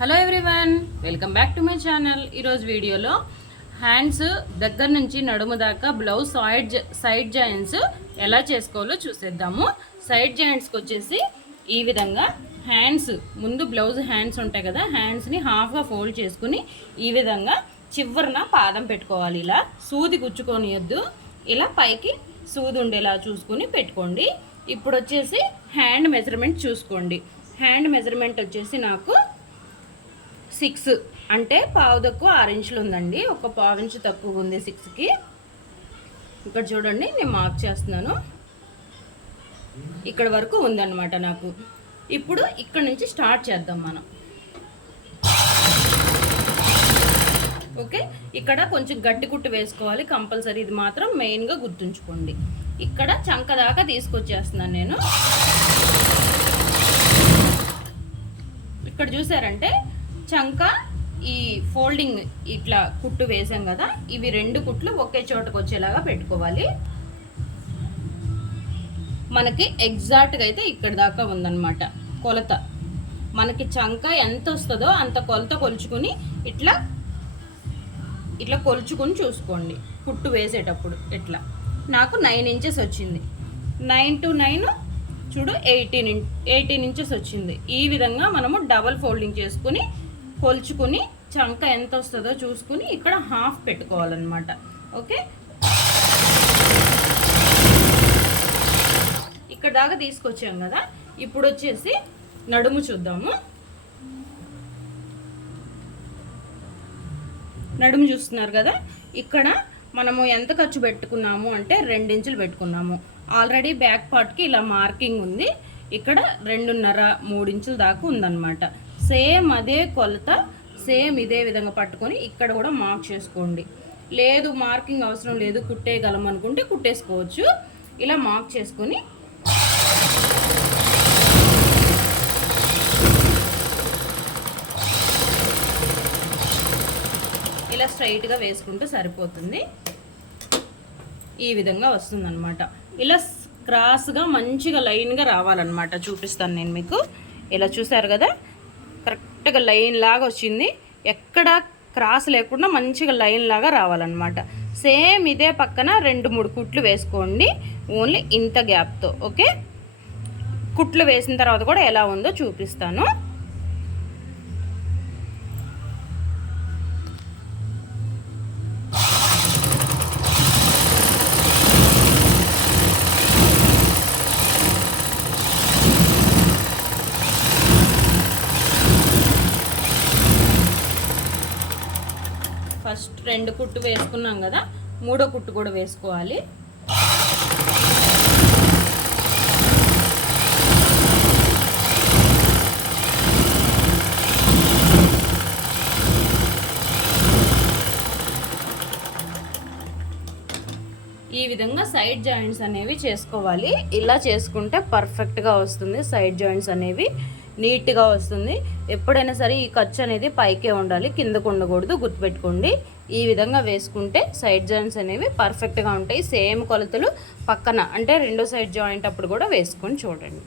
Hello everyone welcome back to my channel ఈరోజు వీడియోలో hands దగ్గర నుంచి నడుము దాకా బ్లౌజ్ సైడ్ జ- సైడ్ జాయింట్స్ ఎలా చేసుకోవాలో చూసేద్దాము. సైడ్ జాయింట్స్కి వచ్చేసి ఈ విధంగా హ్యాండ్స్ ముందు బ్లౌజ్ హ్యాండ్స్ ఉంటాయి కదా హ్యాండ్స్ని హాఫ్గా ఫోల్డ్ చేసుకుని ఈ విధంగా చివరిన పాదం పెట్టుకోవాలి. ఇలా సూది గుచ్చుకొనియొద్దు. ఇలా పైకి సూది ఉండేలా చూసుకుని పెట్టుకోండి. ఇప్పుడు వచ్చేసి హ్యాండ్ మెజర్మెంట్ చూసుకోండి. హ్యాండ్ మెజర్మెంట్ వచ్చేసి నాకు సిక్స్ అంటే పావు తక్కువ ఆరు ఇంచులు ఉందండి. ఒక పావు ఇంచు తక్కువ ఉంది సిక్స్కి ఇక్కడ చూడండి నేను మార్క్ చేస్తున్నాను. ఇక్కడ వరకు ఉందన్నమాట నాకు. ఇప్పుడు ఇక్కడ నుంచి స్టార్ట్ చేద్దాం మనం. ఓకే ఇక్కడ కొంచెం గట్టి కుట్టు వేసుకోవాలి. కంపల్సరీ ఇది మాత్రం మెయిన్గా గుర్తుంచుకోండి. ఇక్కడ చంక దాకా తీసుకొచ్చేస్తున్నాను నేను. ఇక్కడ చూసారంటే చంక ఈ ఫోల్డింగ్ ఇట్లా కుట్టు వేసాం కదా ఇవి రెండు కుట్లు ఒకే చోటకు వచ్చేలాగా పెట్టుకోవాలి. మనకి ఎగ్జాక్ట్గా అయితే ఇక్కడ దాకా ఉందన్నమాట కొలత. మనకి చంక ఎంత వస్తుందో అంత కొలత కొలుచుకుని ఇట్లా ఇట్లా కొలుచుకుని చూసుకోండి కుట్టు వేసేటప్పుడు ఇట్లా నాకు నైన్ ఇంచెస్ వచ్చింది. నైన్ టు నైన్ చూడు ఎయిటీన్ ఎయిటీన్ ఇంచెస్ వచ్చింది. ఈ విధంగా మనము డబల్ ఫోల్డింగ్ చేసుకుని కొలుచుకుని చంక ఎంత వస్తుందో చూసుకుని ఇక్కడ హాఫ్ పెట్టుకోవాలన్నమాట. ఓకే? ఇక్కడ దాకా తీసుకొచ్చాం కదా? ఇప్పుడు వచ్చేసి నడుము చూద్దాము. నడుము చూస్తున్నారు కదా? ఇక్కడ మనము ఎంత ఖర్చు పెట్టుకున్నాము అంటే రెండించులు పెట్టుకున్నాము. ఆల్రెడీ బ్యాక్ పార్ట్కి ఇలా మార్కింగ్ ఉంది. ఇక్కడ రెండున్నర మూడించుల దాకా ఉందన్నమాట. సేమ్ అదే కొలత సేమ్ ఇదే విధంగా పట్టుకొని ఇక్కడ కూడా మార్క్ చేసుకోండి. లేదు మార్కింగ్ అవసరం లేదు కుట్టేయగలం అనుకుంటే కుట్టేసుకోవచ్చు. ఇలా మార్క్ చేసుకొని ఇలా స్ట్రైట్గా వేసుకుంటే సరిపోతుంది. ఈ విధంగా వస్తుందన్నమాట. ఇలా క్రాస్గా మంచిగా లైన్గా రావాలన్నమాట. చూపిస్తాను నేను మీకు. ఇలా చూసారు కదా? కరెక్ట్గా లైన్ లాగా వచ్చింది. ఎక్కడ క్రాస్ లేకుండా మంచిగా లైన్ లాగా రావాలన్నమాట. సేమ్ ఇదే పక్కన రెండు మూడు కుట్లు వేసుకోండి. ఓన్లీ ఇంత గ్యాప్తో ఓకే? కుట్లు వేసిన తర్వాత కూడా ఎలా ఉందో చూపిస్తాను. ఫస్ట్ రెండు కుట్టు వేసుకున్నాం కదా మూడో కుట్టు కూడా వేసుకోవాలి. ఈ విధంగా సైడ్ జాయింట్స్ అనేవి చేసుకోవాలి. ఇలా చేసుకుంటే పర్ఫెక్ట్గా వస్తుంది సైడ్ జాయింట్స్ అనేవి. నీట్గా వస్తుంది. ఎప్పుడైనా సరే ఈ ఖర్చు అనేది పైకే ఉండాలి. కిందకు ఉండకూడదు గుర్తుపెట్టుకోండి. ఈ విధంగా వేసుకుంటే సైడ్ జాయింట్స్ అనేవి పర్ఫెక్ట్గా ఉంటాయి. సేమ్ కొలతలు పక్కన అంటే రెండో సైడ్ జాయింట్ అప్పుడు కూడా వేసుకొని చూడండి.